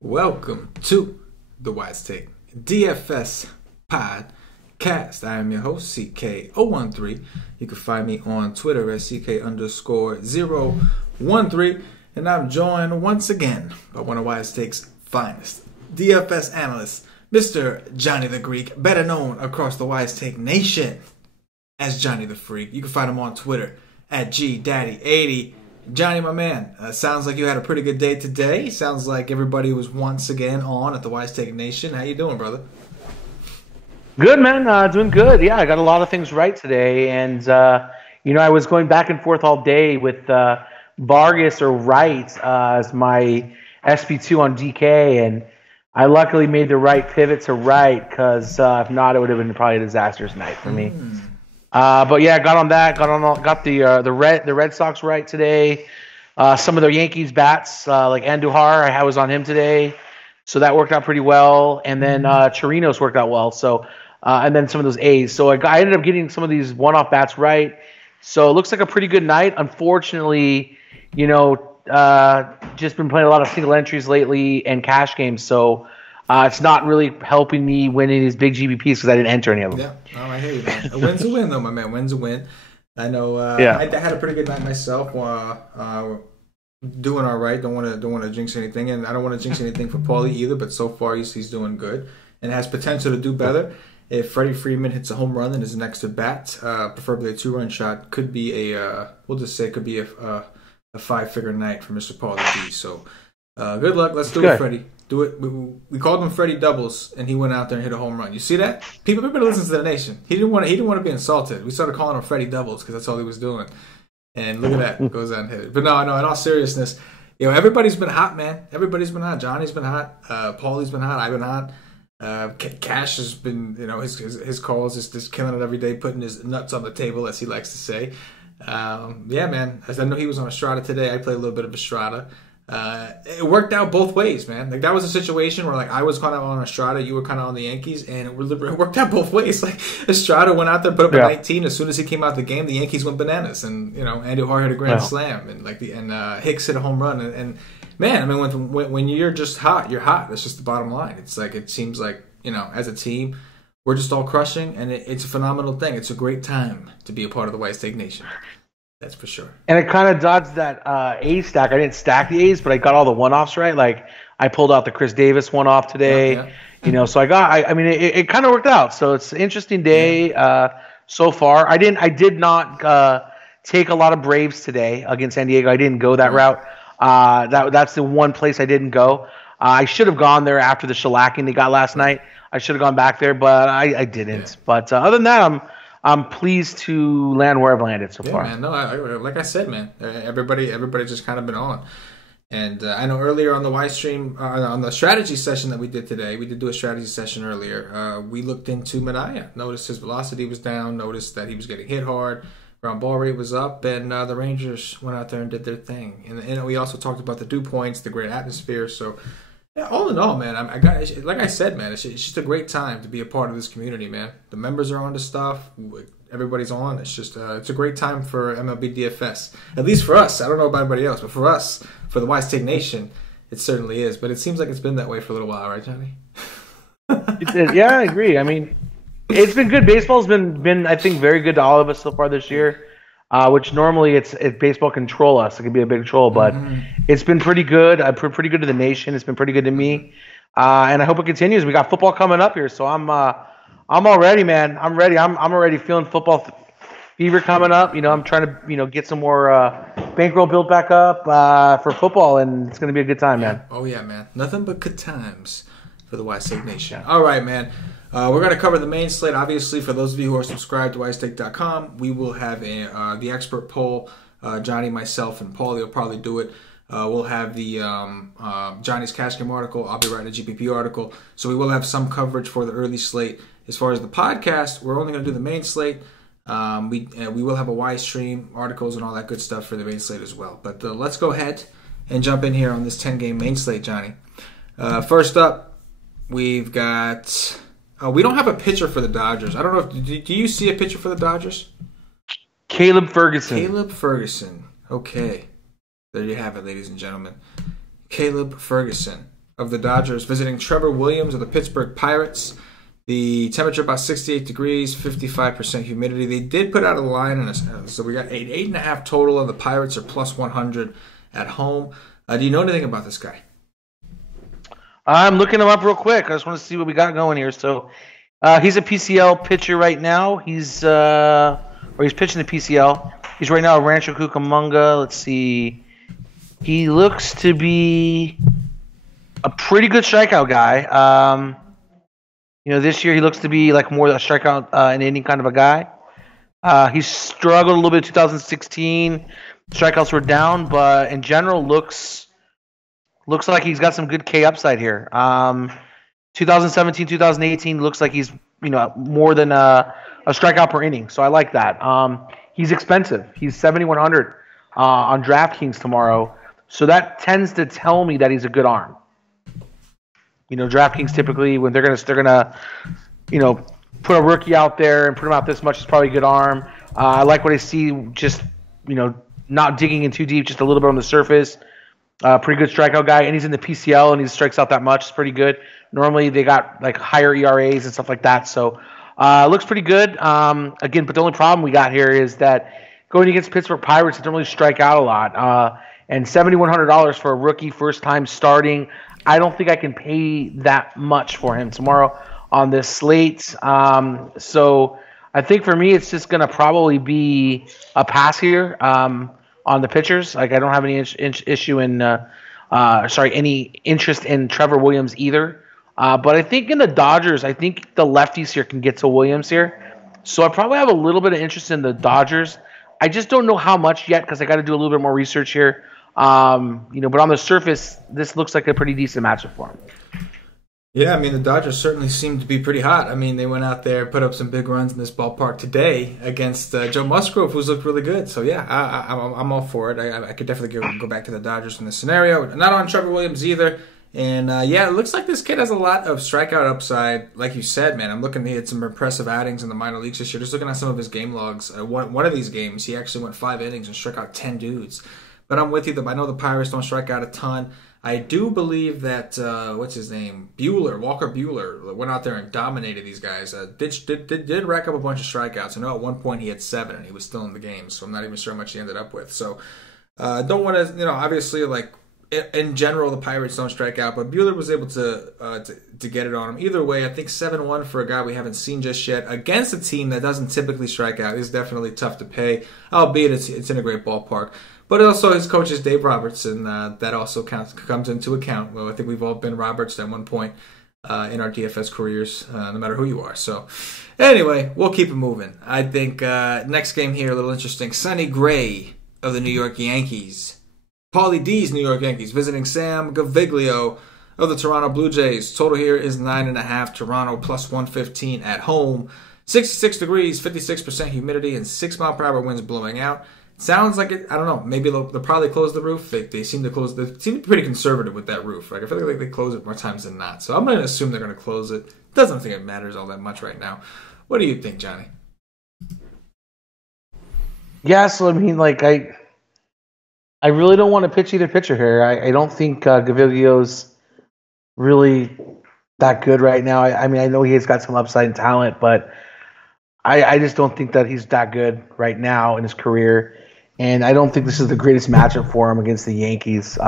Welcome to the Wise Take DFS podcast. I am your host, CK013. You can find me on Twitter at CK_013. And I'm joined once again by one of Wise Take's finest DFS analysts, Mr. Johnny the Greek, better known across the Wise Take Nation as Johnny the Freak. You can find him on Twitter at GDaddy80. Johnny, my man, sounds like you had a pretty good day today. Sounds like everybody was once again on at the Wise Take Nation. How you doing, brother? Good, man. Doing good. Yeah, I got a lot of things right today. And, I was going back and forth all day with Vargas or Wright as my SP2 on DK. And I luckily made the right pivot to Wright because if not, it would have been probably a disastrous night for me. But yeah, got on that. Got the Red Sox right today. Some of the Yankees bats like Andujar, I was on him today, so that worked out pretty well. And then Chirinos worked out well. So and then some of those A's. So I ended up getting some of these one-off bats right. So it looks like a pretty good night. Unfortunately, just been playing a lot of single entries lately and cash games. So. It's not really helping me win any of these big GBPs because I didn't enter any of them. Yeah, I hear you, man. A win's a win, though, my man. Win's a win. I know. I had a pretty good night myself. Doing all right. Don't want to jinx anything, and I don't want to jinx anything for Paulie either. But so far, he's doing good and has potential to do better. If Freddie Freeman hits a home run in his next at bat, preferably a 2-run shot, could be a 5-figure night for Mr. Paulie D. So good luck. Let's do it, Freddie. Do it. We called him Freddie Doubles, and he went out there and hit a home run. You see that? People better listen to the nation. He didn't want to be insulted. We started calling him Freddie Doubles because that's all he was doing. And look at that, goes out and hit it. But no. In all seriousness, everybody's been hot, man. Everybody's been hot. Johnny's been hot. Paulie's been hot. I've been hot. Cash has been, his calls is just killing it every day, putting his nuts on the table, as he likes to say. Yeah, man. As I know he was on Estrada today. I played a little bit of Estrada. It worked out both ways, man. Like that was a situation where I was kind of on Estrada, you were kind of on the Yankees, and it worked out both ways. Like Estrada went out there, put up a 19. As soon as he came out the game, the Yankees went bananas, and Andujar hit a grand slam, and Hicks hit a home run, and man, I mean when you're just hot, you're hot. That's just the bottom line. It's like it seems like as a team, we're just all crushing, and it's a phenomenal thing. It's a great time to be a part of the Wise Take Nation. That's for sure. And I kind of dodged that A stack. I didn't stack the A's, but I got all the one-offs right. Like I pulled out the Chris Davis one-off today. Yeah. So it kind of worked out. So it's an interesting day so far. I did not take a lot of Braves today against San Diego. I didn't go that route. That's the one place I didn't go. I should have gone there after the shellacking they got last night. I should have gone back there, but I didn't. Yeah. But other than that, I'm pleased to land where I've landed so far. Man. No, like I said, man, everybody just kind of been on. And I know earlier on the Y stream, on the strategy session that we did today, we did do a strategy session earlier. We looked into Minaya, noticed his velocity was down, noticed that he was getting hit hard, ground ball rate was up, and the Rangers went out there and did their thing. And we also talked about the dew points, the great atmosphere. So yeah, all in all, man, like I said, man, it's just a great time to be a part of this community, man. The members are on to stuff. Everybody's on. It's just it's a great time for MLB DFS. At least for us. I don't know about anybody else, but for us, for the Wise Take Nation, it certainly is. But it seems like it's been that way for a little while, right, Johnny? Yeah, I agree. I mean, it's been good. Baseball's been I think very good to all of us so far this year. Which normally if baseball control us, it can be a big troll, but it's been pretty good. Pretty good to the nation. It's been pretty good to me, and I hope it continues. We got football coming up here, so I'm all ready, man. I'm ready. I'm already feeling football fever coming up. I'm trying to get some more bankroll built back up for football, and it's gonna be a good time, man. Oh yeah, man. Nothing but good times for the Wise Take Nation. All right, man. We're going to cover the main slate. Obviously, for those of you who are subscribed to WiseTake.com, we will have the expert poll. Johnny, myself, and Paulie will probably do it. We'll have the Johnny's Cash Game article. I'll be writing a GPP article. So we will have some coverage for the early slate. As far as the podcast, we're only going to do the main slate. We will have a Wise stream, articles, and all that good stuff for the main slate as well. But let's go ahead and jump in here on this 10-game main slate, Johnny. First up, we've got... we don't have a pitcher for the Dodgers. I don't know if... Do you see a pitcher for the Dodgers? Caleb Ferguson. Caleb Ferguson. Okay. There you have it, ladies and gentlemen. Caleb Ferguson of the Dodgers visiting Trevor Williams of the Pittsburgh Pirates. The temperature about 68 degrees, 55% humidity. They did put out a line, so we got 8.5 total, and the Pirates are plus 100 at home. Do you know anything about this guy? I'm looking him up real quick. I just want to see what we got going here. So he's a PCL pitcher right now. He's pitching the PCL. He's right now at Rancho Cucamonga. Let's see. He looks to be a pretty good strikeout guy. This year he looks to be like more a strikeout in inning kind of a guy. He struggled a little bit in 2016. Strikeouts were down, but in general looks like he's got some good K upside here. 2017, 2018 looks like he's more than a strikeout per inning. So I like that. He's expensive. He's 7,100 on DraftKings tomorrow. So that tends to tell me that he's a good arm. DraftKings typically when they're gonna put a rookie out there and put him out this much, is probably a good arm. I like what I see. Just not digging in too deep, just a little bit on the surface. Pretty good strikeout guy, and he's in the PCL and he strikes out that much. It's pretty good. Normally they got like higher ERAs and stuff like that, so looks pretty good. Again, but the only problem we got here is that going against Pittsburgh Pirates, they don't really strike out a lot. And $7,100 for a rookie, first time starting. I don't think I can pay that much for him tomorrow on this slate. So I think for me, it's just going to probably be a pass here on the pitchers. Like I don't have any issue in, any interest in Trevor Williams either. But I think in the Dodgers, I think the lefties here can get to Williams here. So I probably have a little bit of interest in the Dodgers. I just don't know how much yet because I got to do a little bit more research here. But on the surface, this looks like a pretty decent matchup for him. Yeah, the Dodgers certainly seem to be pretty hot. They went out there, put up some big runs in this ballpark today against Joe Musgrove, who's looked really good. So yeah, I'm all for it. I could definitely go back to the Dodgers in this scenario. Not on Trevor Williams either. And it looks like this kid has a lot of strikeout upside. Like you said, man, I'm looking. He had some impressive outings in the minor leagues this year. Just looking at some of his game logs. One of these games, he actually went 5 innings and struck out 10 dudes. But I'm with you. I know the Pirates don't strike out a ton. I do believe that, what's his name? Walker Buehler, went out there and dominated these guys. Did rack up a bunch of strikeouts. I know at one point he had 7 and he was still in the game, so I'm not even sure how much he ended up with. So don't want to, obviously, like, in general, the Pirates don't strike out, but Buehler was able to get it on him. Either way, I think 7-1 for a guy we haven't seen just yet against a team that doesn't typically strike out is definitely tough to pay, albeit it's in a great ballpark. But also his coach is Dave Roberts, and that also comes into account. Well, I think we've all been Roberts at one point in our DFS careers, no matter who you are. So anyway, we'll keep it moving. I think next game here, a little interesting. Sonny Gray of the New York Yankees. Paulie D's New York Yankees visiting Sam Gaviglio of the Toronto Blue Jays. Total here is 9.5. Toronto plus 115 at home. 66 degrees, 56% humidity, and 6-mile-per-hour winds blowing out. Sounds like it. I don't know. Maybe they'll probably close the roof. They seem to close. They seem to be pretty conservative with that roof. Like I feel like they close it more times than not. So I'm going to assume they're going to close it. Doesn't think it matters all that much right now. What do you think, Johnny? Yeah. So I really don't want to pitch either pitcher here. I don't think Gaviglio's really that good right now. I know he's got some upside and talent, but I just don't think that he's that good right now in his career. And I don't think this is the greatest matchup for him against the Yankees. So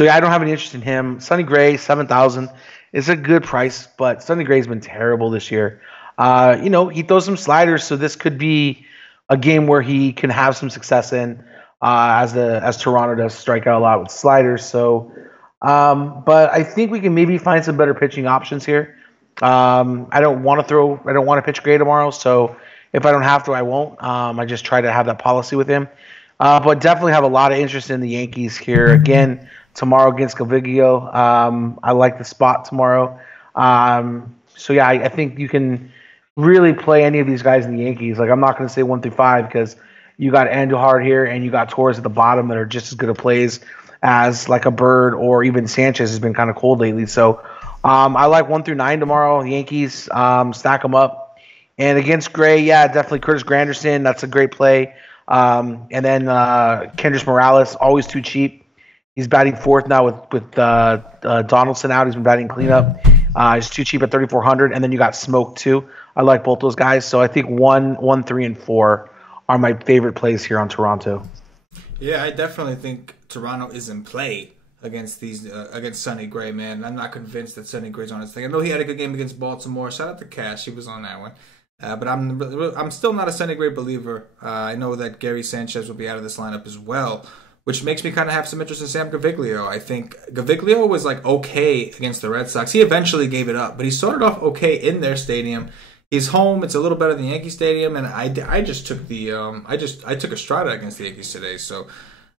yeah, I don't have any interest in him. Sonny Gray, 7,000 is a good price, but Sonny Gray's been terrible this year. He throws some sliders, so this could be a game where he can have some success in. As Toronto does strike out a lot with sliders. So, but I think we can maybe find some better pitching options here. I don't want to pitch Gray tomorrow. So if I don't have to, I won't. I just try to have that policy with him. But definitely have a lot of interest in the Yankees here again tomorrow against Gaviglio. I like the spot tomorrow. So yeah, I think you can really play any of these guys in the Yankees. Like I'm not going to say 1 through 5 because you got Andujar here and you got Torres at the bottom that are just as good of plays as like a Bird or even Sanchez has been kind of cold lately. So I like 1 through 9 tomorrow. The Yankees stack them up. And against Gray, yeah, definitely Curtis Granderson. That's a great play. And then Kendrys Morales, always too cheap. He's batting fourth now with Donaldson out. He's been batting cleanup. He's too cheap at 3,400. And then you got Smoke too. I like both those guys. So I think 1, 3, and 4 are my favorite plays here on Toronto. Yeah, I definitely think Toronto is in play against Sonny Gray, man. I'm not convinced that Sonny Gray's on his thing. I know he had a good game against Baltimore. Shout out to Cash. He was on that one. But I'm still not a Sonny Gray believer. I know that Gary Sanchez will be out of this lineup as well, which makes me kind of have some interest in Sam Gaviglio. I think Gaviglio was like okay against the Red Sox. He eventually gave it up, but he started off okay in their stadium. He's home. It's a little better than Yankee Stadium, and I just took I took Estrada against the Yankees today. So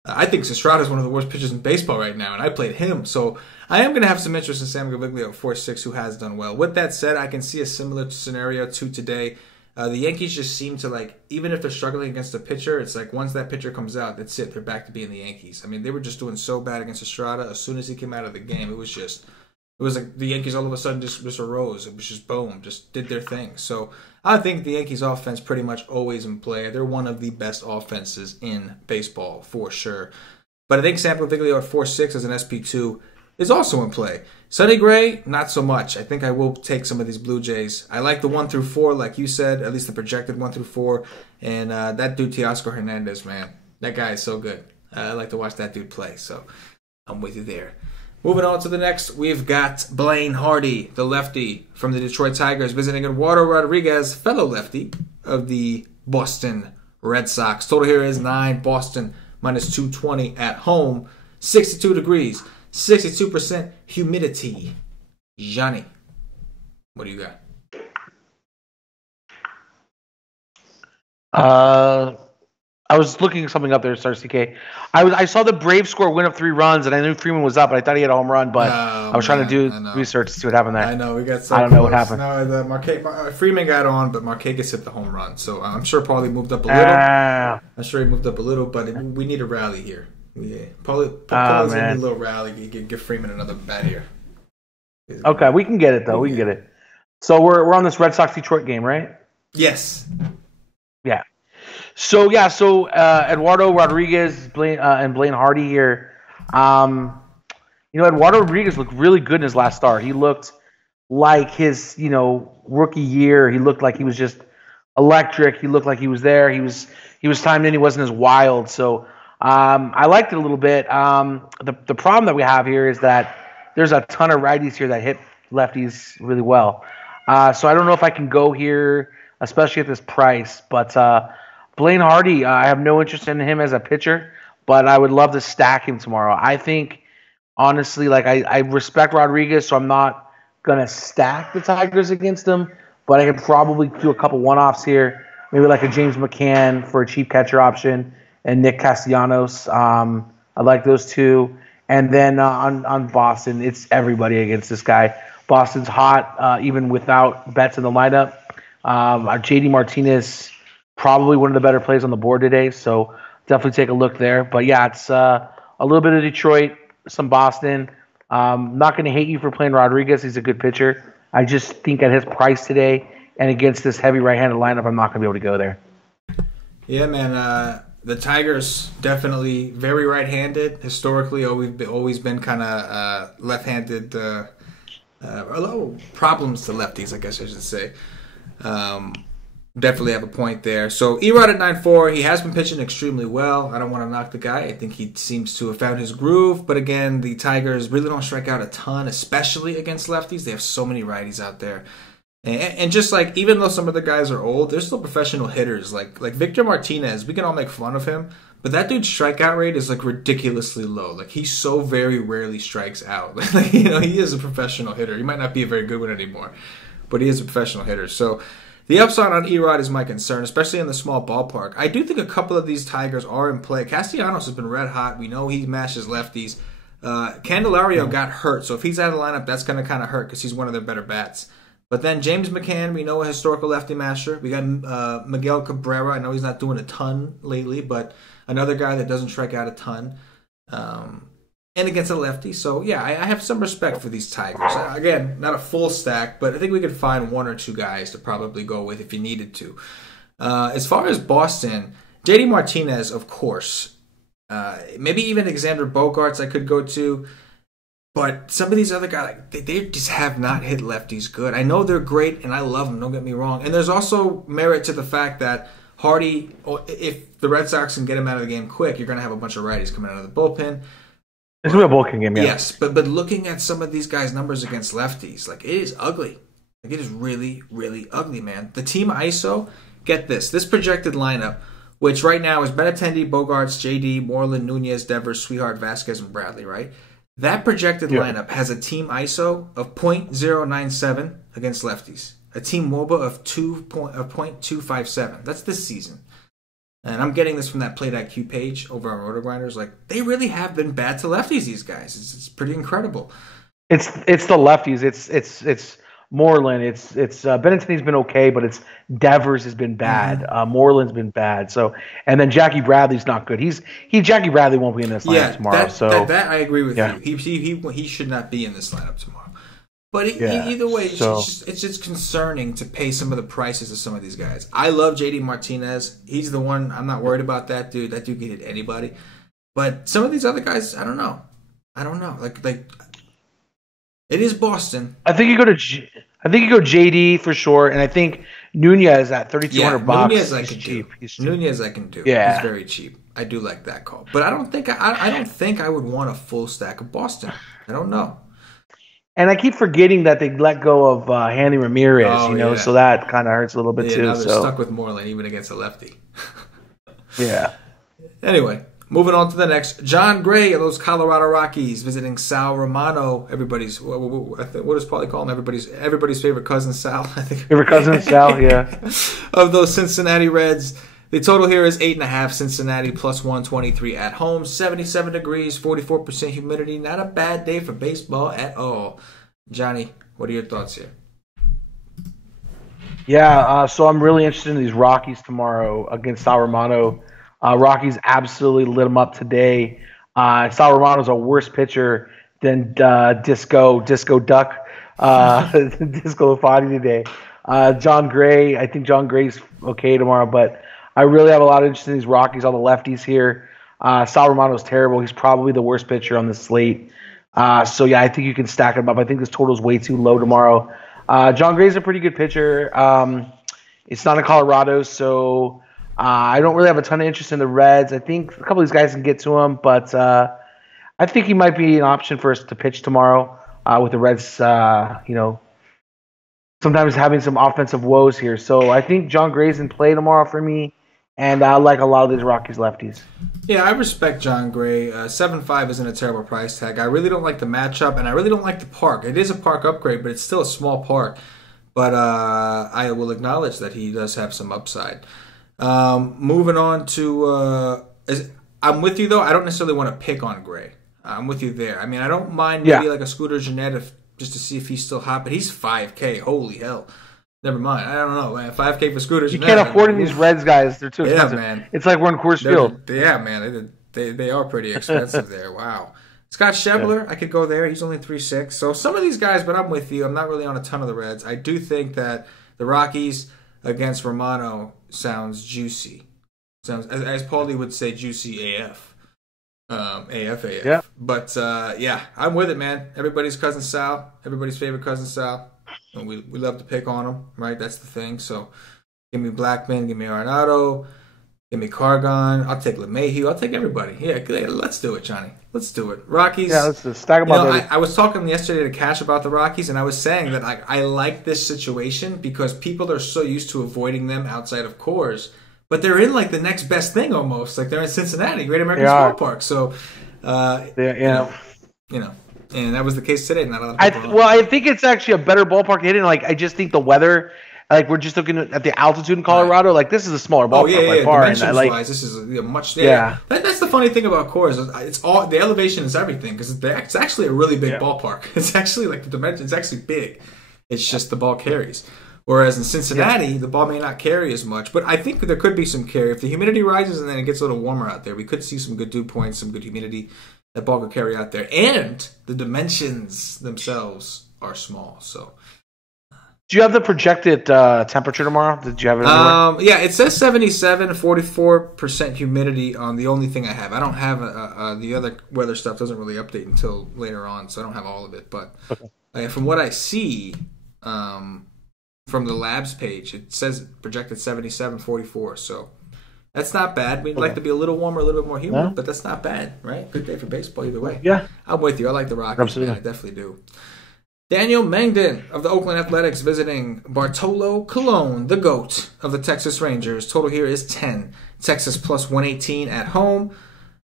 I think Estrada is one of the worst pitchers in baseball right now, and I played him. So I am going to have some interest in Sam Gaviglio at 4-6, who has done well. With that said, I can see a similar scenario to today. The Yankees just seem to, like, even if they're struggling against a pitcher, it's like once that pitcher comes out, that's it. They're back to being the Yankees. I mean, they were just doing so bad against Estrada. As soon as he came out of the game, it was like the Yankees all of a sudden just arose. It was just boom, just did their thing. So I think the Yankees offense pretty much always in play. They're one of the best offenses in baseball for sure. But I think Sam Gaviglio at 4-6 as an SP2 is also in play. Sonny Gray, not so much. I think I will take some of these Blue Jays. I like the 1 through 4, like you said, at least the projected 1 through 4. And that dude, Teoscar Hernandez, man, that guy is so good. I like to watch that dude play, so I'm with you there. Moving on to the next, we've got Blaine Hardy, the lefty from the Detroit Tigers, visiting Eduardo Rodriguez, fellow lefty of the Boston Red Sox. Total here is 9, Boston minus 220 at home, 62 degrees. 62% humidity. Johnny, what do you got? I was looking something up there, Star CK. I saw the Braves score win up 3 runs, and I knew Freeman was up, but I thought he had a home run. But I was trying to do research to see what happened there. I know we got. So I don't know what happened. No, Freeman got on, but Marquez hit the home run, so I'm sure probably moved up a little. I'm sure he moved up a little, but we need a rally here. Yeah, probably need a little rally. Give Freeman another bat here. Okay, we can get it though. We can get it. So we're on this Red Sox Detroit game, right? Yes. Yeah. So Eduardo Rodriguez and Blaine Hardy here. Eduardo Rodriguez looked really good in his last start. He looked like his rookie year. He looked like he was just electric. He looked like he was there. He was timed in. He wasn't as wild. So. I liked it a little bit. The problem that we have here is that there's a ton of righties here that hit lefties really well. So I don't know if I can go here, especially at this price. But Blaine Hardy, I have no interest in him as a pitcher, but I would love to stack him tomorrow. I think, honestly, like I respect Rodriguez, so I'm not going to stack the Tigers against him, but I could probably do a couple one-offs here, maybe like a James McCann for a cheap catcher option. And Nick Castellanos. I like those two. And then on Boston, it's everybody against this guy. Boston's hot, even without Betts in the lineup. JD Martinez, probably one of the better plays on the board today, so definitely take a look there. But yeah, it's a little bit of Detroit, some Boston. Not going to hate you for playing Rodriguez. He's a good pitcher. I just think at his price today and against this heavy right-handed lineup, I'm not going to be able to go there. Yeah, man. The Tigers definitely very right-handed. Historically, always been kind of left-handed. Problems to lefties, I guess I should say. Definitely have a point there. So Erod at 9.4. He has been pitching extremely well. I don't want to knock the guy. I think he seems to have found his groove. But again, the Tigers really don't strike out a ton, especially against lefties. They have so many righties out there. And just like, even though some of the guys are old, they're still professional hitters. Like Victor Martinez, we can all make fun of him, but that dude's strikeout rate is like ridiculously low. Like, he so very rarely strikes out. He is a professional hitter. He might not be a very good one anymore, but he is a professional hitter. So the upside on Erod is my concern, especially in the small ballpark. I do think a couple of these Tigers are in play. Castellanos has been red hot. We know he mashes lefties. Candelario got hurt, so if he's out of the lineup, that's going to kind of hurt because he's one of their better bats. But then James McCann, we know, a historical lefty masher. We got Miguel Cabrera. I know he's not doing a ton lately, but another guy that doesn't strike out a ton. and against a lefty. So, yeah, I have some respect for these Tigers. Again, not a full stack, but I think we could find one or two guys to probably go with if you needed to. As far as Boston, JD Martinez, of course. Maybe even Xander Bogaerts I could go to. But some of these other guys, they just have not hit lefties good. I know they're great, and I love them, don't get me wrong. And there's also merit to the fact that Hardy, if the Red Sox can get him out of the game quick, you're going to have a bunch of righties coming out of the bullpen. It's going to be a bullpen game, yeah. Yes, but looking at some of these guys' numbers against lefties, like, it is ugly. Like, it is really, really ugly, man. The team ISO, get this projected lineup, which right now is Benintendi, Bogaerts, JD, Moreland, Nunez, Devers, Swihart, Vasquez, and Bradley, right? That projected lineup has a team ISO of .097 against lefties, a team WOBA of .257. That's this season. And I'm getting this from that Plate IQ page over on RotoGrinders. Like, they really have been bad to lefties, these guys. It's pretty incredible. It's the lefties. It's Moreland. It's Benintendi's been okay, but it's Devers has been bad. Moreland's been bad. So, and then Jackie Bradley's not good. Jackie Bradley won't be in this lineup tomorrow. That I agree with you. He should not be in this lineup tomorrow. But either way, it's just concerning to pay some of the prices of some of these guys. I love JD Martinez. He's the one. I'm not worried about that dude. That dude can hit anybody. But some of these other guys, I don't know. Like it is Boston. I think you go JD for sure, and I think Nunez at $3,200. Nunez I can cheap. Nunez I can do. Yeah, he's very cheap. I do like that call, but I don't think I would want a full stack of Boston. I don't know. And I keep forgetting that they let go of Hanley Ramirez, so that kind of hurts a little bit too. Now they're stuck with Moreland even against a lefty. Yeah. Anyway, moving on to the next. John Gray of those Colorado Rockies visiting Sal Romano. Everybody's what does Paulie call him? Everybody's favorite cousin Sal. I think favorite cousin Sal. Yeah. Of those Cincinnati Reds. The total here is 8.5. Cincinnati plus 123 at home. 77 degrees, 44% humidity. Not a bad day for baseball at all. Johnny, what are your thoughts here? Yeah, so I'm really interested in these Rockies tomorrow against Sal Romano. Rockies absolutely lit them up today. Sal Romano's a worse pitcher than Disco Duck, Disco Lafati today. John Gray, I think John Gray's okay tomorrow, but I really have a lot of interest in these Rockies, all the lefties here. Sal Romano's terrible. He's probably the worst pitcher on the slate. So, yeah, I think you can stack him up. I think this total is way too low tomorrow. John Gray's a pretty good pitcher. It's not in Colorado, so I don't really have a ton of interest in the Reds. I think a couple of these guys can get to him, but I think he might be an option for us to pitch tomorrow with the Reds, sometimes having some offensive woes here. So I think John Gray's in play tomorrow for me. And I like a lot of these Rockies lefties. Yeah, I respect John Gray. 7.5 isn't a terrible price tag. I really don't like the matchup, and I really don't like the park. It is a park upgrade, but it's still a small park. But I will acknowledge that he does have some upside. Moving on to I'm with you, though. I don't necessarily want to pick on Gray. I'm with you there. I mean, I don't mind maybe like a Scooter Gennett just to see if he's still hot, but he's $5K. Holy hell. Never mind. I don't know, man. $5K for Scooters. You can't afford these Reds guys. They're too expensive. Yeah, man. It's like we're in Coors Field. Yeah, man. They are pretty expensive there. Wow. Scott Schebler, I could go there. He's only 3.6. So some of these guys, but I'm with you. I'm not really on a ton of the Reds. I do think that the Rockies against Romano sounds juicy. Sounds, as Paulie would say, juicy AF. AF. Yeah. But, yeah, I'm with it, man. Everybody's cousin Sal. Everybody's favorite cousin Sal. And we love to pick on them, right? That's the thing. So give me Blackman, give me Arenado, give me Cargon. I'll take LeMahieu. I'll take everybody. Yeah, let's do it, Johnny. Let's do it. Rockies. Yeah, let's stack them up. I was talking yesterday to Cash about the Rockies, and I was saying that I like this situation because people are so used to avoiding them outside of Coors, but they're in like the next best thing almost. Like they're in Cincinnati, Great American Ballpark. So, and that was the case today. Not a lot of people I think it's actually a better ballpark to hit in. Like, I just think the weather, like, we're just looking at the altitude in Colorado. Right. Like, this is a smaller ballpark by far. Dimensions-wise, this is much. Yeah. That's the funny thing about Coors. It's all the elevation is everything because it's actually a really big ballpark. It's actually like the dimension. It's actually big. It's just the ball carries. Whereas in Cincinnati, the ball may not carry as much. But I think there could be some carry if the humidity rises and then it gets a little warmer out there. We could see some good dew points, some good humidity. that ball could carry out there. And the dimensions themselves are small. So, do you have the projected temperature tomorrow? Did you have it anywhere? Yeah, it says 77, 44% humidity on the only thing I have. I don't have the other weather stuff doesn't really update until later on, so I don't have all of it. But from what I see from the labs page, it says projected 77, 44. So that's not bad. We'd like to be a little warmer, a little bit more humid, but that's not bad, right? Good day for baseball either way. Yeah. I'm with you. I like the Rockies, man. I definitely do. Daniel Mangden of the Oakland Athletics visiting Bartolo Colon, the GOAT of the Texas Rangers. Total here is 10. Texas plus 118 at home.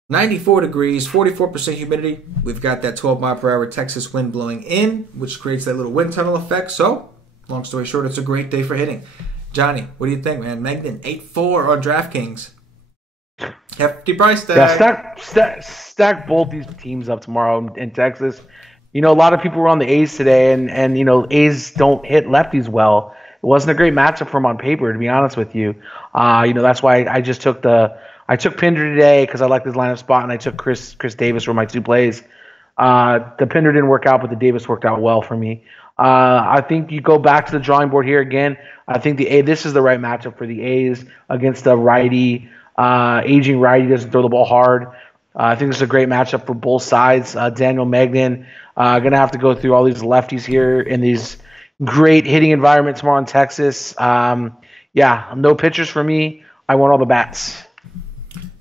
94 degrees, 44% humidity. We've got that 12-mile-per-hour Texas wind blowing in, which creates that little wind tunnel effect. So, long story short, it's a great day for hitting. Johnny, what do you think, man? Mangden, 8-4 on DraftKings. Hefty price tag. Yeah, stack both these teams up tomorrow in Texas. You know, a lot of people were on the A's today, and you know, A's don't hit lefties well. It wasn't a great matchup for him on paper, to be honest with you. You know, that's why I just took Pinder today because I liked his lineup spot, and I took Chris Davis for my two plays. The Pinder didn't work out, but the Davis worked out well for me. I think you go back to the drawing board here again. I think this is the right matchup for the A's against a righty, aging righty, doesn't throw the ball hard. I think this is a great matchup for both sides. Daniel Mangden going to have to go through all these lefties here in these great hitting environments tomorrow in Texas. Yeah, no pitchers for me. I want all the bats.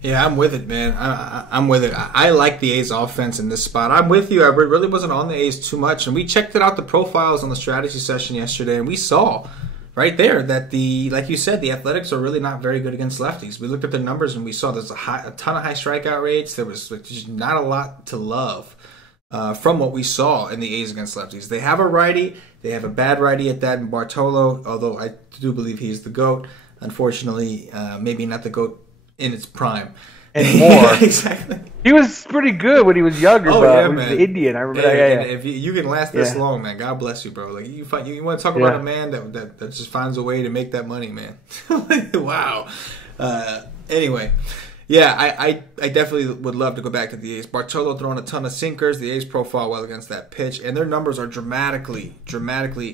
Yeah, I'm with it, man. I'm with it. I like the A's offense in this spot. I'm with you. I really wasn't on the A's too much. And we checked it out, the profiles on the strategy session yesterday, and we saw right there that like you said, the Athletics are really not very good against lefties. We looked at the numbers and we saw there's a ton of high strikeout rates. There was just not a lot to love from what we saw in the A's against lefties. They have a righty. They have a bad righty at that in Bartolo, although I do believe he's the GOAT. Unfortunately, maybe not the GOAT in its prime. Anymore. Yeah, exactly. He was pretty good when he was younger, but yeah, he was the Indian. I remember that. Yeah. If you can last this long, man, God bless you, bro. Like you want to talk about a man that just finds a way to make that money, man. Wow. Anyway, yeah, I definitely would love to go back to the A's. Bartolo throwing a ton of sinkers. The A's profile well against that pitch, and their numbers are dramatically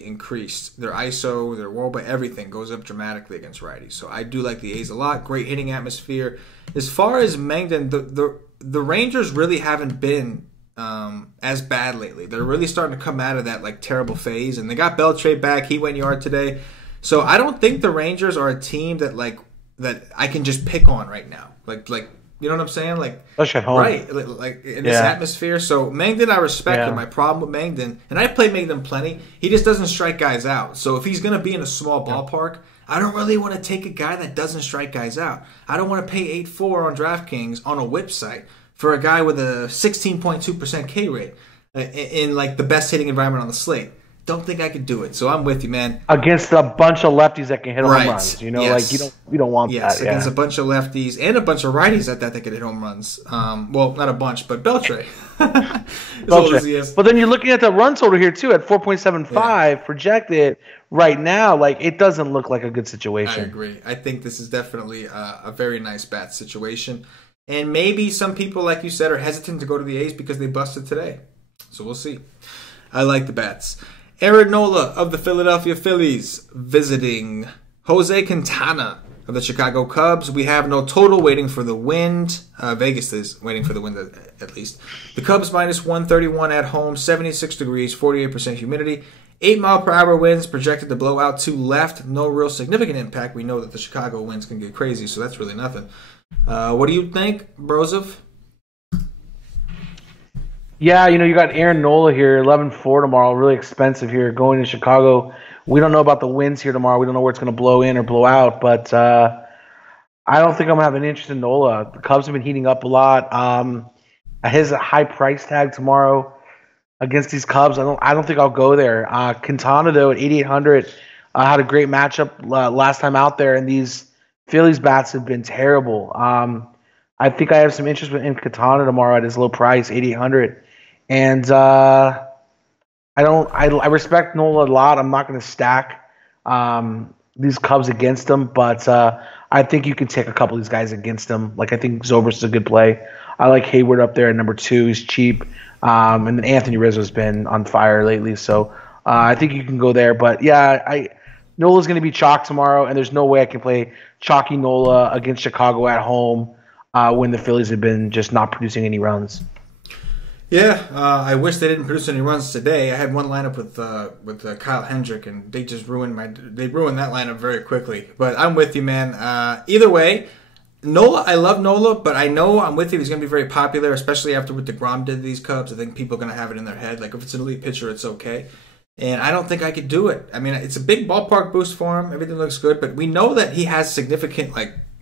increased. Their ISO, their WOBA, everything goes up dramatically against righties. So I do like the A's a lot. Great hitting atmosphere. As far as Mangden, the Rangers really haven't been as bad lately. They're really starting to come out of that like terrible phase, and they got Beltre back. He went yard today. So I don't think the Rangers are a team that I can just pick on right now. Like you know what I'm saying? Like at home. Right, like in this atmosphere. So Mangden, I respect him. My problem with Mangden, and I play Mangden plenty, he just doesn't strike guys out. So if he's going to be in a small ballpark, I don't really want to take a guy that doesn't strike guys out. I don't want to pay 8-4 on DraftKings on a whip site for a guy with a 16.2% K rate in like the best hitting environment on the slate. Don't think I could do it. So I'm with you, man. Against a bunch of lefties that can hit home runs. You know, like you don't want that. Yes, against a bunch of lefties and a bunch of righties at that can hit home runs. Well, not a bunch, but Beltre. But then you're looking at the run total here too at 4.75 projected right now. Like it doesn't look like a good situation. I agree. I think this is definitely a very nice bat situation. And maybe some people, like you said, are hesitant to go to the A's because they busted today. So we'll see. I like the bats. Aaron Nola of the Philadelphia Phillies visiting Jose Quintana of the Chicago Cubs. We have no total, waiting for the wind. Vegas is waiting for the wind at least. The Cubs minus 131 at home, 76 degrees, 48% humidity. 8-mile-per-hour winds projected to blow out to left. No real significant impact. We know that the Chicago winds can get crazy, so that's really nothing. What do you think, Brozov? Yeah, you know, you got Aaron Nola here, 11-4 tomorrow, really expensive here, going to Chicago. We don't know about the winds here tomorrow. We don't know where it's going to blow in or blow out, but I don't think I'm going to have an interest in Nola. The Cubs have been heating up a lot. His high price tag tomorrow against these Cubs, I don't think I'll go there. Quintana, though, at 8,800, had a great matchup last time out there, and these Phillies bats have been terrible. I think I have some interest in Quintana tomorrow at his low price, 8,800. And I respect Nola a lot. I'm not going to stack. these Cubs against them, but I think you can take a couple of these guys against them. Like I think Zobrist is a good play. I like Hayward up there at number 2. He's cheap, and then Anthony Rizzo's been on fire lately, so I think you can go there. But yeah, Nola's going to be chalk tomorrow, and there's no way I can play chalky Nola against Chicago at home when the Phillies have been just not producing any runs. Yeah, I wish they didn't produce any runs today. I had one lineup with Kyle Hendrick, and they just ruined that lineup very quickly. But I'm with you, man. Either way, Nola, I love Nola, but I know I'm with you. He's going to be very popular, especially after what DeGrom did to these Cubs. I think people are going to have it in their head. Like, if it's an elite pitcher, it's okay. And I don't think I could do it. I mean, it's a big ballpark boost for him. Everything looks good, but we know that he has significant,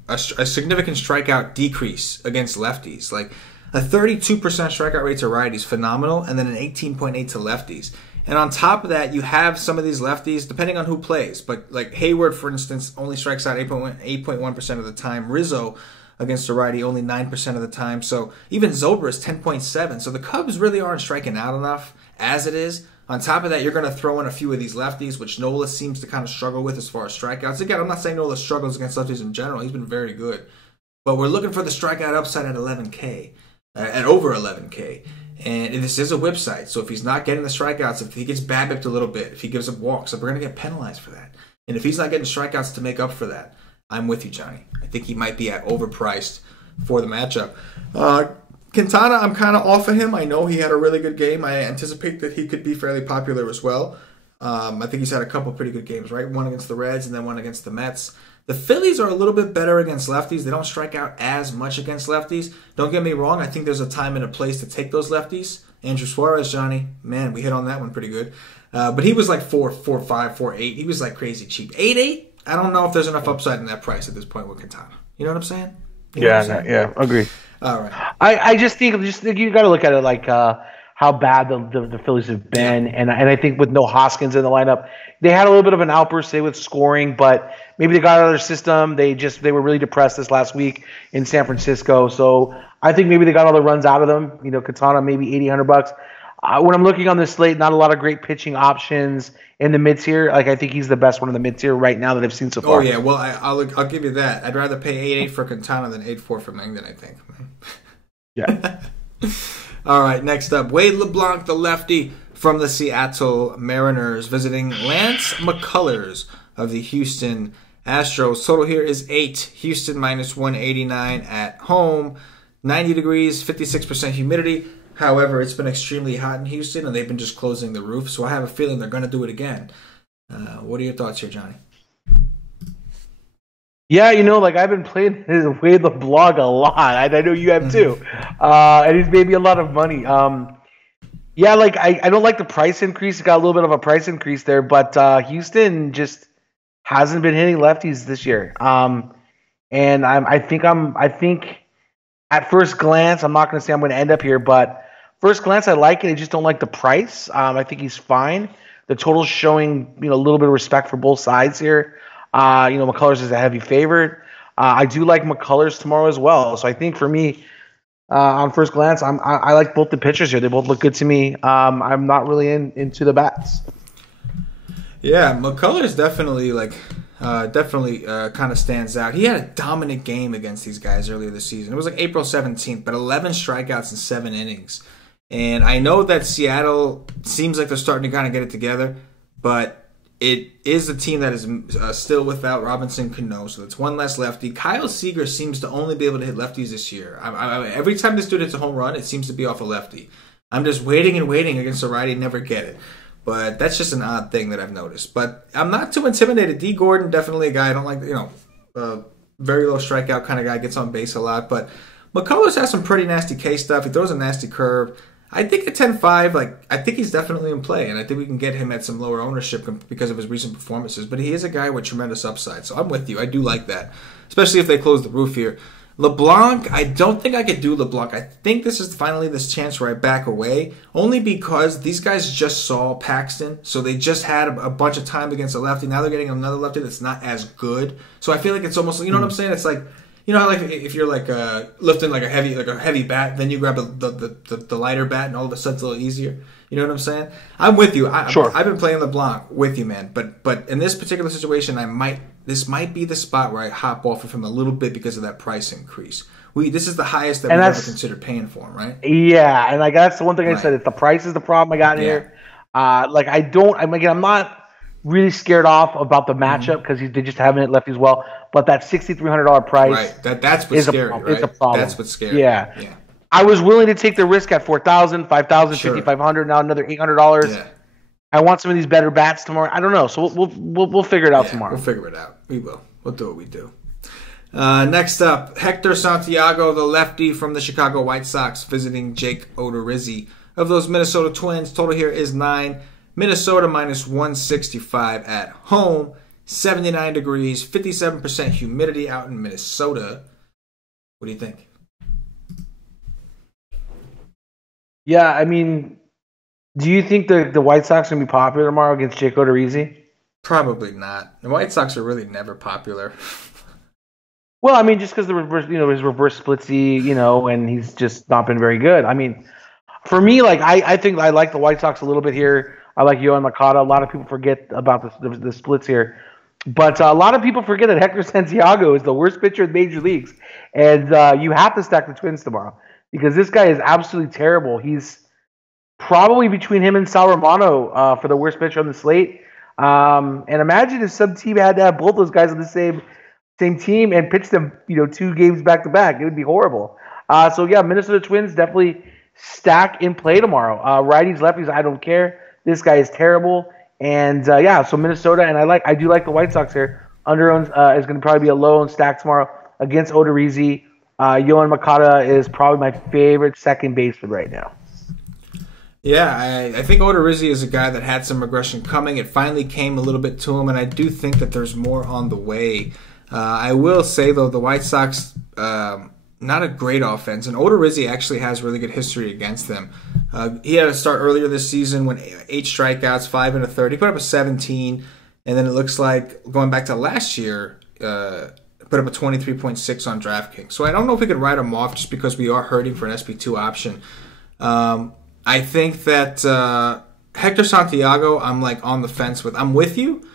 a significant strikeout decrease against lefties. Like, a 32% strikeout rate to righties, phenomenal, and then an 18.8 to lefties. And on top of that, you have some of these lefties, depending on who plays. But like Hayward, for instance, only strikes out 8.1% of the time. Rizzo against a righty, only 9% of the time. So even Zobrist, 10.7. So the Cubs really aren't striking out enough as it is. On top of that, you're going to throw in a few of these lefties, which Nola seems to kind of struggle with as far as strikeouts. Again, I'm not saying Nola struggles against lefties in general. He's been very good. But we're looking for the strikeout upside at 11K. At over 11K. And this is a whip site, so if he's not getting the strikeouts, if he gets BABIP'd a little bit, if he gives up walks, so we're going to get penalized for that. And if he's not getting strikeouts to make up for that, I'm with you, Johnny. I think he might be at overpriced for the matchup. Quintana, I'm kind of off of him. I know he had a really good game. I anticipate that he could be fairly popular as well. I think he's had a couple pretty good games, right? One against the Reds and then one against the Mets. The Phillies are a little bit better against lefties. They don't strike out as much against lefties. Don't get me wrong. I think there's a time and a place to take those lefties. Andrew Suarez, Johnny, man, we hit on that one pretty good. But he was like 4.5, 4.8. He was like crazy cheap. 8.8? I don't know if there's enough upside in that price at this point with Quintana. You know what I'm saying? Yeah, agree. All right. I just think you got to look at it like how bad the Phillies have been, and I think with no Hoskins in the lineup, they had a little bit of an outburst with scoring, but maybe they got out of their system. They were really depressed this last week in San Francisco, so I think maybe they got all the runs out of them. You know, Quintana maybe $1,800. When I'm looking on this slate, not a lot of great pitching options in the mid tier. Like I think he's the best one in the mid tier right now that I've seen so far. Oh yeah, well I'll give you that. I'd rather pay 8.8 for Quintana than 8.4 for Mengden, I think. Yeah. All right, next up, Wade LeBlanc, the lefty from the Seattle Mariners, visiting Lance McCullers of the Houston Astros. Total here is 8. Houston minus 189 at home. 90 degrees, 56% humidity. However, it's been extremely hot in Houston, and they've been just closing the roof, so I have a feeling they're going to do it again. What are your thoughts here, Johnny? Yeah, I've been playing Wade LeBlanc a lot. I know you have too. And he's made me a lot of money. I don't like the price increase. It got a little bit of a price increase there, but Houston just hasn't been hitting lefties this year. And I think at first glance, I'm not going to say I'm going to end up here, but first glance, I like it. I just don't like the price. I think he's fine. The total's showing a little bit of respect for both sides here. McCullers is a heavy favorite. I do like McCullers tomorrow as well. So I think for me, on first glance, I like both the pitchers here. They both look good to me. I'm not really into the bats. Yeah, McCullers definitely kind of stands out. He had a dominant game against these guys earlier this season. It was like April 17th, but 11 strikeouts in 7 innings. And I know that Seattle seems like they're starting to kind of get it together, but it is a team that is still without Robinson Cano, so it's one less lefty. Kyle Seager seems to only be able to hit lefties this year. Every time this dude hits a home run, it seems to be off a lefty. I'm just waiting and waiting against a righty, never get it. But that's just an odd thing that I've noticed. But I'm not too intimidated. D. Gordon, definitely a guy I don't like, very low strikeout kind of guy, gets on base a lot. But McCullers has some pretty nasty K stuff. He throws a nasty curve. I think at 10.5, I think he's definitely in play, and I think we can get him at some lower ownership because of his recent performances. But he is a guy with tremendous upside, so I'm with you. I do like that, especially if they close the roof here. LeBlanc, I don't think I could do LeBlanc. I think this is finally this chance where I back away, only because these guys just saw Paxton, so they just had a bunch of time against a lefty. Now they're getting another lefty that's not as good. So I feel like it's almost, you know what I'm saying? It's like, You know how like if you're like lifting like a heavy bat, then you grab the lighter bat, and all of a sudden it's a little easier. You know what I'm saying? I'm with you. Sure. I've been playing LeBlanc with you, man. But in this particular situation, this might be the spot where I hop off of him a little bit because of that price increase. This is the highest that we've ever considered paying for him, right? Yeah, and like that's the one thing I said. If the price is the problem I got here, I'm not really scared off about the matchup because they just haven't hit lefties well. But that $6,300 price, right? That's what's scary, right? It's a problem. That's what's scary. Yeah. I was willing to take the risk at $4,000, $5,000, sure. $5,500. Now another $800. Yeah. I want some of these better bats tomorrow. I don't know, so we'll figure it out tomorrow. We'll figure it out. We will. We'll do what we do. Next up, Hector Santiago, the lefty from the Chicago White Sox, visiting Jake Odorizzi of those Minnesota Twins. Total here is 9. Minnesota minus 165 at home. 79 degrees, 57% humidity out in Minnesota. What do you think? Yeah, I mean, do you think the White Sox are going to be popular tomorrow against Jake Odorizzi? Probably not. The White Sox are really never popular. Well, I mean, just because his reverse splitsy, and he's just not been very good. I mean, for me, like I think I like the White Sox a little bit here. I like Yohan Moncada. A lot of people forget about the splits here, but a lot of people forget that Hector Santiago is the worst pitcher in major leagues, and you have to stack the Twins tomorrow because this guy is absolutely terrible. He's probably between him and Sal Romano for the worst pitcher on the slate. And imagine if some team had to have both those guys on the same team and pitch them, 2 games back to back. It would be horrible. So yeah, Minnesota Twins definitely stack in play tomorrow. Righties, lefties, I don't care. This guy is terrible. And so Minnesota, and I do like the White Sox here. Under is going to probably be a low and stack tomorrow against Odorizzi. Yohan Moncada is probably my favorite second baseman right now. Yeah, I think Odorizzi is a guy that had some regression coming. It finally came a little bit to him, and I do think that there's more on the way. I will say, though, the White Sox, not a great offense, and Odorizzi actually has really good history against them. He had a start earlier this season when 8 strikeouts, 5 and a third. He put up a 17, and then it looks like going back to last year, put up a 23.6 on DraftKings. So I don't know if we could write him off just because we are hurting for an SP2 option. I think that Hector Santiago, I'm like on the fence with. I'm with you.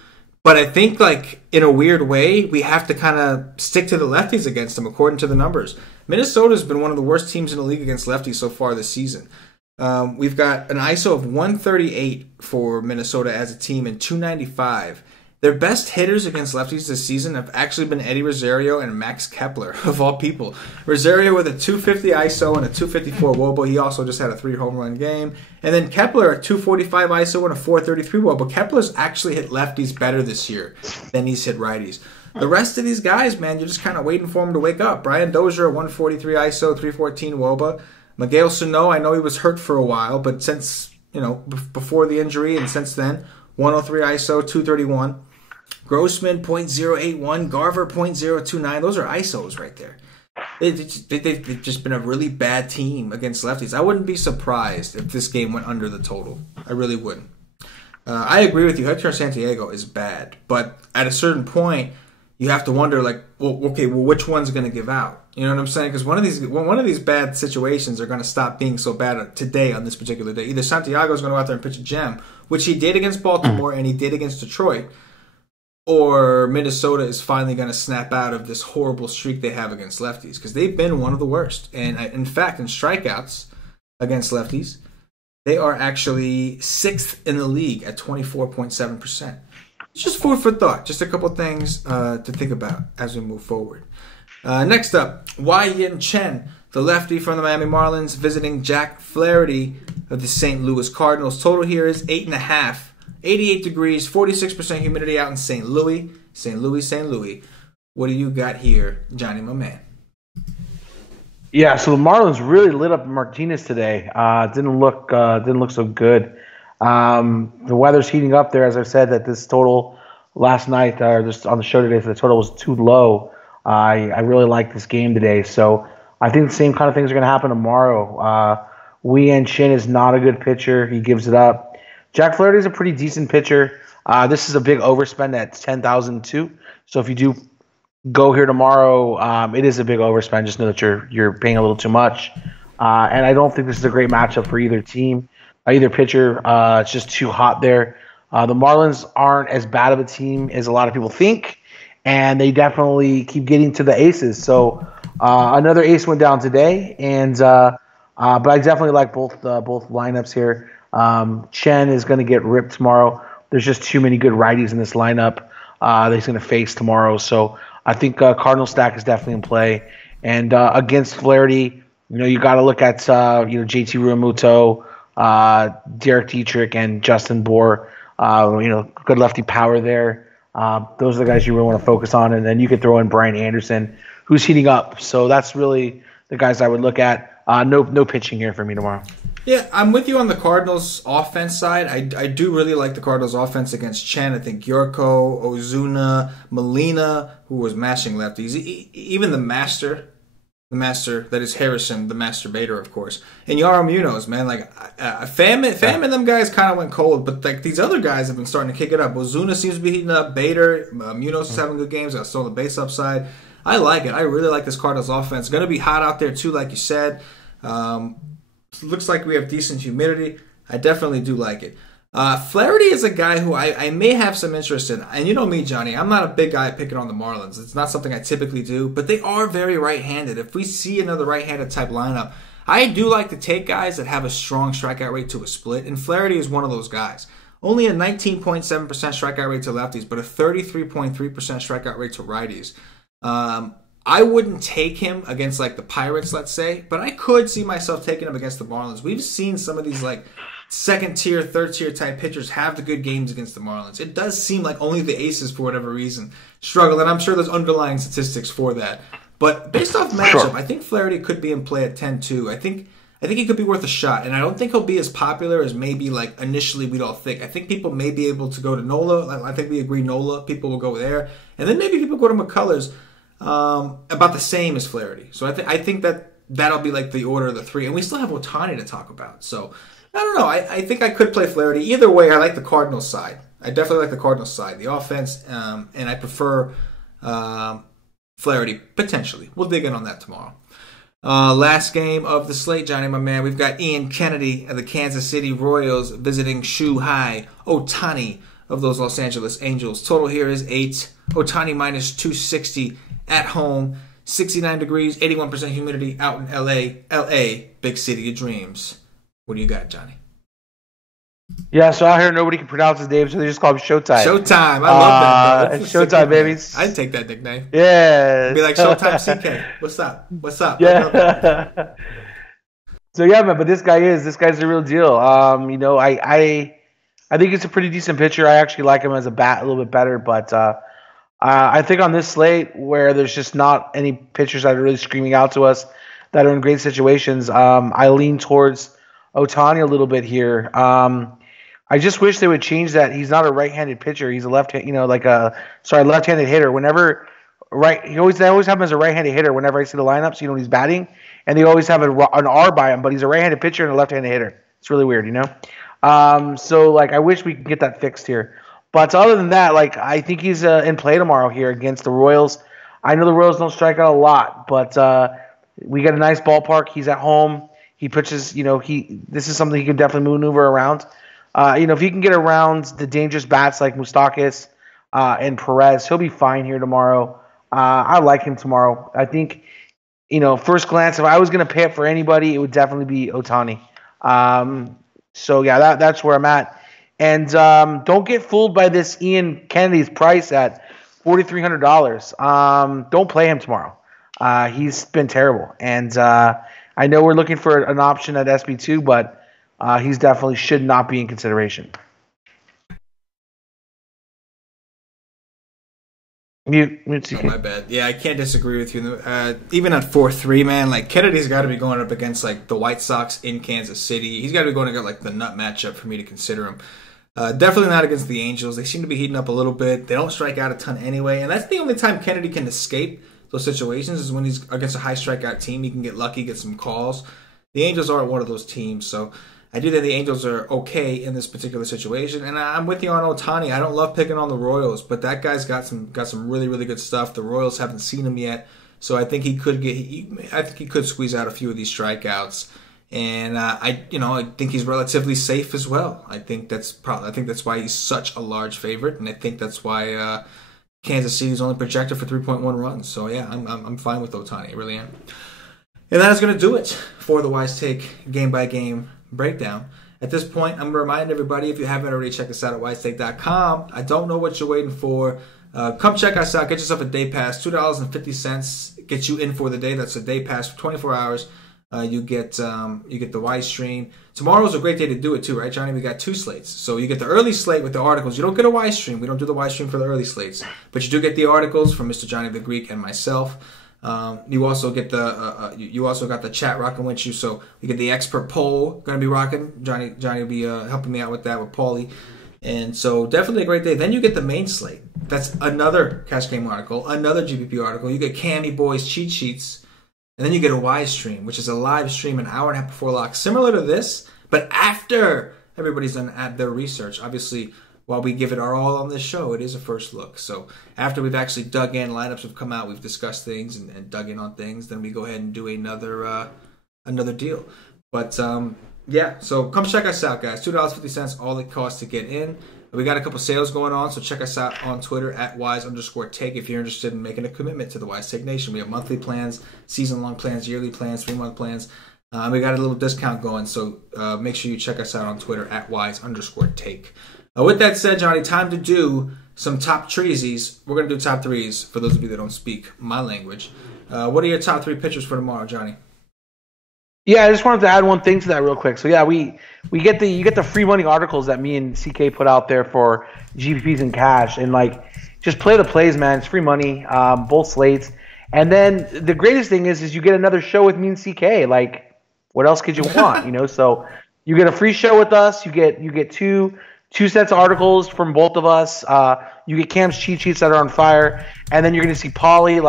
But I think, like, in a weird way, we have to kind of stick to the lefties against them, according to the numbers. Minnesota's been one of the worst teams in the league against lefties so far this season. We've got an ISO of 138 for Minnesota as a team and 295. Their best hitters against lefties this season have actually been Eddie Rosario and Max Kepler, of all people. Rosario with a 250 ISO and a 254 WOBA. He also just had a 3-home-run game. And then Kepler at 245 ISO and a 433 WOBA. Kepler's actually hit lefties better this year than he's hit righties. The rest of these guys, man, you're just kind of waiting for them to wake up. Brian Dozier, 143 ISO, 314 WOBA. Miguel Sano, I know he was hurt for a while, but since, before the injury and since then, 103 ISO, 231. Grossman, .081. Garver, .029. Those are ISOs right there. They've just been a really bad team against lefties. I wouldn't be surprised if this game went under the total. I really wouldn't. I agree with you. Hector Santiago is bad. But at a certain point, you have to wonder, which one's going to give out? You know what I'm saying? Because one of these bad situations are going to stop being so bad today on this particular day. Either Santiago's going to go out there and pitch a gem, which he did against Baltimore and he did against Detroit, or Minnesota is finally going to snap out of this horrible streak they have against lefties, because they've been one of the worst. And in fact, in strikeouts against lefties, they are actually 6th in the league at 24.7%. It's just food for thought. Just a couple things to think about as we move forward. Next up, Wai-Yin Chen, the lefty from the Miami Marlins, visiting Jack Flaherty of the St. Louis Cardinals. Total here is 8.5. 88 degrees, 46% humidity out in St. Louis. St. Louis. What do you got here, Johnny, my man? Yeah, so the Marlins really lit up Martinez today. Didn't look so good. The weather's heating up there, as I said, that this total last night, or just on the show today, so the total was too low. I really like this game today, so I think the same kind of things are going to happen tomorrow. Wei-Yin Chen is not a good pitcher. He gives it up. Jack Flaherty is a pretty decent pitcher. This is a big overspend at $10,000 too. So if you do go here tomorrow. It is a big overspend. Just know that you're paying a little too much. And I don't think this is a great matchup for either team, either pitcher. It's just too hot there. The Marlins aren't as bad of a team as a lot of people think, and they definitely keep getting to the aces. So another ace went down today, and but I definitely like both lineups here. Chen is going to get ripped tomorrow. There's just too many good righties in this lineup that he's going to face tomorrow. So I think Cardinal stack is definitely in play. And against Flaherty, you got to look at JT Realmuto, Derek Dietrich, and Justin Bour. Good lefty power there. Those are the guys you really want to focus on. And then you could throw in Brian Anderson, who's heating up. So that's really the guys I would look at. No pitching here for me tomorrow. Yeah, I'm with you on the Cardinals offense side. I do really like the Cardinals offense against Chen. I think Yorko, Ozuna, Molina, who was mashing lefties, even the master that is Harrison, the masturbator, of course, and Yaro Munoz, man, like Pham and them guys kind of went cold, but like these other guys have been starting to kick it up. Ozuna seems to be heating up. Bader, Munoz is having good games. Got stolen base upside. I like it. I really like this Cardinals offense. Going to be hot out there too, like you said. Looks like we have decent humidity. I definitely do like it. Flaherty is a guy who I may have some interest in. And you know me, Johnny, I'm not a big guy picking on the Marlins. It's not something I typically do, but they are very right-handed. If we see another right-handed type lineup, I do like to take guys that have a strong strikeout rate to a split, and Flaherty is one of those guys. Only a 19.7% strikeout rate to lefties, but a 33.3% strikeout rate to righties. I wouldn't take him against like the Pirates, let's say, but I could see myself taking him against the Marlins. We've seen some of these like second tier, third tier type pitchers have the good games against the Marlins. It does seem like only the aces, for whatever reason, struggle, and I'm sure there's underlying statistics for that. But based off matchup, sure, I think Flaherty could be in play at 10-2. I think he could be worth a shot, and I don't think he'll be as popular as maybe like initially we'd all think. I think people may be able to go to Nola. I think we agree Nola. People will go there, and then maybe people go to McCullers. About the same as Flaherty. So I think that'll be like the order of the three. And we still have Ohtani to talk about. So, I don't know. I think I could play Flaherty. Either way, I like the Cardinals side. I definitely like the Cardinals side. The offense, and I prefer Flaherty, potentially. We'll dig in on that tomorrow. Last game of the slate, Johnny, my man. We've got Ian Kennedy of the Kansas City Royals visiting Shuhei Ohtani of those Los Angeles Angels. Total here is 8. Ohtani minus 260 at home. 69 degrees, 81% humidity out in LA. LA, big city of dreams. What do you got, Johnny? Yeah, so out here nobody can pronounce his name, so they just call him Showtime. Showtime. I love that. It's Showtime, baby. I'd take that nickname. Yeah. Be like Showtime CK. What's up? What's up? Yeah. So yeah, man, but this guy's the real deal. I think it's a pretty decent pitcher. I actually like him as a bat a little bit better, but I think on this slate where there's just not any pitchers that are really screaming out to us that are in great situations, I lean towards Ohtani a little bit here. I just wish they would change that. He's not a right-handed pitcher. He's a left-handed hitter. They always have him as a right-handed hitter whenever I see the lineups, when he's batting, and they always have an R by him, but he's a right-handed pitcher and a left-handed hitter. It's really weird, So I wish we could get that fixed here. But other than that, I think he's in play tomorrow here against the Royals. I know the Royals don't strike out a lot, but we got a nice ballpark. He's at home. He pitches. This is something he can definitely maneuver around. If he can get around the dangerous bats like Moustakas and Perez, he'll be fine here tomorrow. I like him tomorrow. I think, first glance, if I was going to pay up for anybody, it would definitely be Ohtani. So yeah, that's where I'm at. And don't get fooled by this Ian Kennedy's price at $4,300. Don't play him tomorrow. He's been terrible. And I know we're looking for an option at SB2, but he's definitely should not be in consideration. Mute oh, my bad. Yeah, I can't disagree with you. Even at 4-3, man, Kennedy's got to be going up against the White Sox in Kansas City. He's got to be going against the nut matchup for me to consider him. Definitely not against the Angels. They seem to be heating up a little bit. They don't strike out a ton anyway, and that's the only time Kennedy can escape those situations is when he's against a high strikeout team. He can get lucky, get some calls. The Angels aren't one of those teams, so I do think the Angels are okay in this particular situation, and I'm with you on Ohtani. I don't love picking on the Royals, but that guy's got some really, really good stuff. The Royals haven't seen him yet, so I think he could squeeze out a few of these strikeouts. And I think he's relatively safe as well. I think that's why he's such a large favorite, and I think that's why Kansas City is only projected for 3.1 runs. So yeah, I'm fine with Ohtani. I really am. And that is going to do it for the Wise Take game by game breakdown. At this point, I'm going to remind everybody, if you haven't already, check us out at wisetake.com. I don't know what you're waiting for. Come check us out. Get yourself a day pass. $2.50 gets you in for the day. That's a day pass for 24 hours. You get the Wise stream. Tomorrow's a great day to do it too, right, Johnny? We got 2 slates. So you get the early slate with the articles. You don't get a Wise stream. We don't do the Wise stream for the early slates. But you do get the articles from Mr. Johnny the Greek and myself. You also get you also got the chat rocking with you, so you get the expert poll going to be rocking. Johnny will be helping me out with that with Paulie, and so definitely a great day. Then you get the main slate. That's another cash game article, another GPP article. You get Cammy Boy's cheat sheets, and then you get a Wise stream, which is a live stream an hour and a half before lock, similar to this, but after everybody's done their research. Obviously, while we give it our all on this show, it is a first look. So after we've actually dug in, lineups have come out, we've discussed things and dug in on things, then we go ahead and do another deal. But yeah, so come check us out, guys. $2.50, all it costs to get in. We got a couple sales going on, so check us out on Twitter at @wise_take if you're interested in making a commitment to the Wise Take Nation. We have monthly plans, season-long plans, yearly plans, 3-month plans. We got a little discount going, so make sure you check us out on Twitter at @wise_take. With that said, Johnny, time to do some top treesies. We're going to do top threes for those of you that don't speak my language. What are your top 3 pitchers for tomorrow, Johnny? Yeah, I just wanted to add one thing to that real quick. So yeah, you get the free money articles that me and CK put out there for GPPs and cash, and just play the plays, man. It's free money, both slates. And then the greatest thing is you get another show with me and CK. What else could you want? So you get a free show with us. You get two sets of articles from both of us. You get Cam's cheat sheets that are on fire, and then you're going to see Paulie.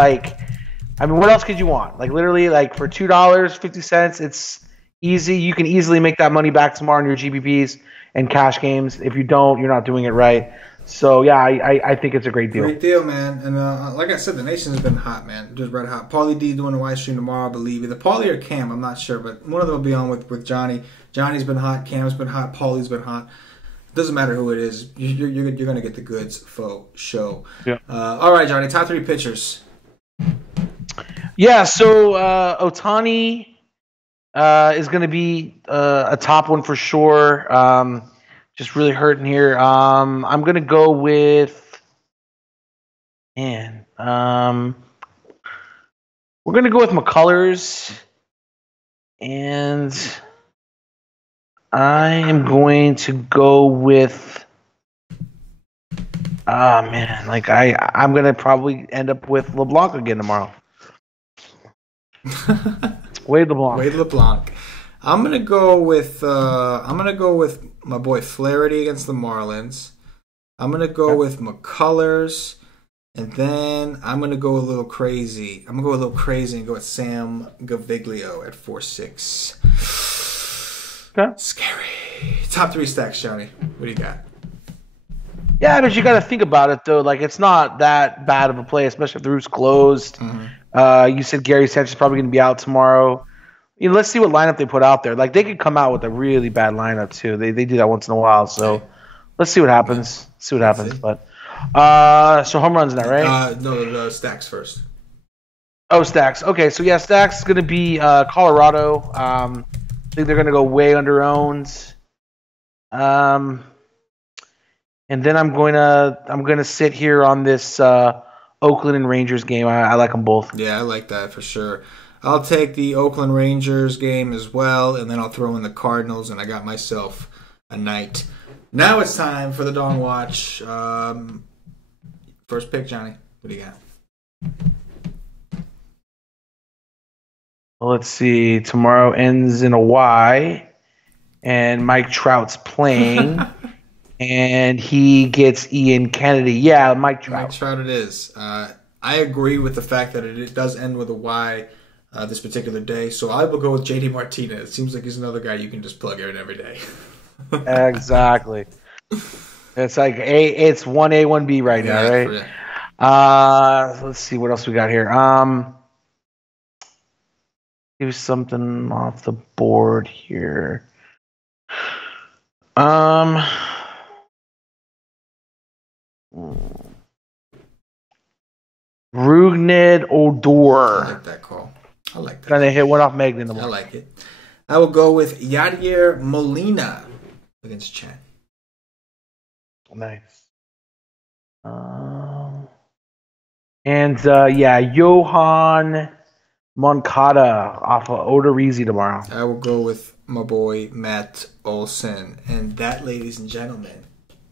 What else could you want? Literally, for $2.50, it's easy. You can easily make that money back tomorrow in your GPPs and cash games. If you don't, you're not doing it right. So yeah, I think it's a great deal. Great deal, man. And like I said, the nation has been hot, man. Just red hot. Paulie D doing a Wise stream tomorrow, I believe. Either Paulie or Cam, I'm not sure, but one of them will be on with Johnny. Johnny's been hot. Cam's been hot. Paulie's been hot. Doesn't matter who it is. You're going to get the goods faux show. Yeah. All right, Johnny. Top 3 pitchers. Yeah. So Ohtani is going to be a top one for sure. Just really hurting here. I'm going to go with we're going to go with McCullers, and I am going to go with I'm going to probably end up with LeBlanc again tomorrow. Wade LeBlanc. I'm going to go with my boy Flaherty against the Marlins. I'm going to go with McCullers, and then I'm going to go a little crazy. I'm going to go a little crazy and go with Sam Gaviglio at 4.6. Okay. Scary. Top 3 stacks, Johnny. What do you got? Yeah, but you got to think about it, though. It's not that bad of a play, especially if the roof's closed. Mm-hmm. You said Gary Sanchez is probably going to be out tomorrow. Let's see what lineup they put out there. They could come out with a really bad lineup, too. They do that once in a while. So let's see what happens. But so home runs now, right? No, the stacks first. Oh, stacks. Okay, so yeah, stacks is going to be Colorado. I think they're going to go way under owned. And then I'm going to sit here on this Oakland and Rangers game. I like them both. Yeah, I like that for sure. I'll take the Oakland Rangers game as well, and then I'll throw in the Cardinals, and I got myself a night. Now it's time for the Dawn Watch. First pick, Johnny. What do you got? Well, let's see. Tomorrow ends in a Y, and Mike Trout's playing, and he gets Ian Kennedy. Yeah, Mike Trout. Mike Trout it is. I agree with the fact that it does end with a Y. this particular day. So I will go with JD Martinez. It seems like he's another guy you can just plug in every day. Exactly. It's like it's 1A, 1B right now, right? Yeah. Let's see what else we got here. Here's something off the board here. Rugned Odor. I like that call. I like that. Trying to hit one off Megan in the morning. I like it. I will go with Yadier Molina against Chen. Nice. Johan Moncada off of Odorizzi tomorrow. I will go with my boy Matt Olson. And that, ladies and gentlemen,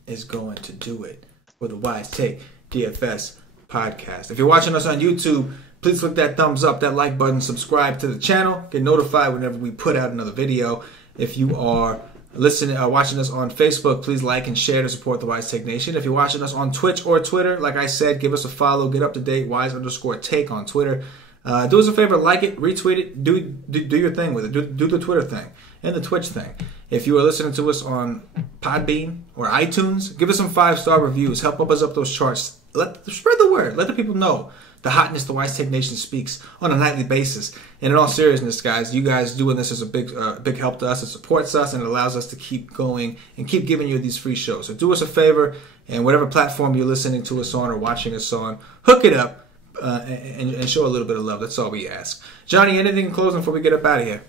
is going to do it for the Wise Take DFS podcast. If you're watching us on YouTube, please click that thumbs up, that like button, subscribe to the channel, get notified whenever we put out another video. If you are watching us on Facebook, please like and share to support the Wise Take Nation. If you're watching us on Twitch or Twitter, like I said, give us a follow, get up to date, Wise_Take on Twitter. Do us a favor, like it, retweet it, do your thing with it, do the Twitter thing and the Twitch thing. If you are listening to us on Podbean or iTunes, give us some 5-star reviews, help us up those charts. Spread the word, let the people know the hotness the Wise Take Nation speaks on a nightly basis. And in all seriousness, guys, you guys doing this is a big help to us. It supports us and it allows us to keep going and keep giving you these free shows. So do us a favor, and whatever platform you're listening to us on or watching us on, hook it up and show a little bit of love. That's all we ask. Johnny, anything in closing before we get up out of here?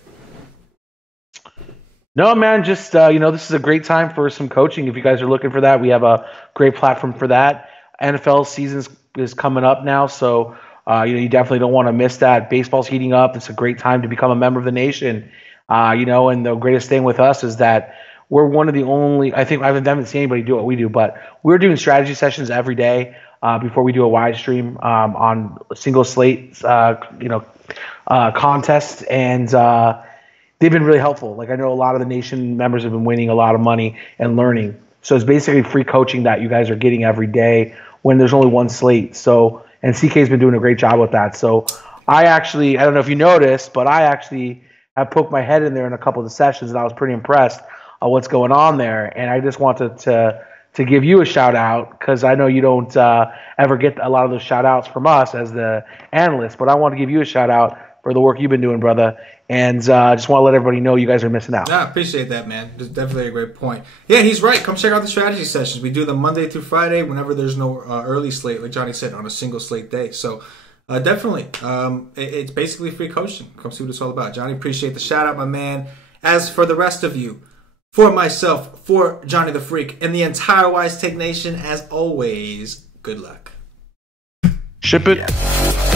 No, man, just, this is a great time for some coaching. If you guys are looking for that, we have a great platform for that. NFL season is coming up now, so you definitely don't want to miss that. Baseball's heating up. It's a great time to become a member of the nation. And the greatest thing with us is that we're one of the only, I haven't seen anybody do what we do, but we're doing strategy sessions every day before we do a wide stream on single slate, contests, and they've been really helpful. Like, I know a lot of the nation members have been winning a lot of money and learning. So it's basically free coaching that you guys are getting every day when there's only one slate. So, and CK's been doing a great job with that. So I don't know if you noticed, but I actually have poked my head in there in a couple of the sessions, and I was pretty impressed on what's going on there. And I just wanted to give you a shout out, because I know you don't ever get a lot of those shout outs from us as the analysts, but I want to give you a shout out for the work you've been doing, brother. And just want to let everybody know you guys are missing out. I appreciate that, man. That's definitely a great point. Yeah, he's right. Come check out the strategy sessions. We do them Monday through Friday whenever there's no early slate, like Johnny said, on a single slate day. So definitely, it's basically free coaching. Come see what it's all about. Johnny, appreciate the shout out, my man. As for the rest of you, for myself, for Johnny the Freak, and the entire Wise Take Nation, as always, good luck. Ship it. Yeah.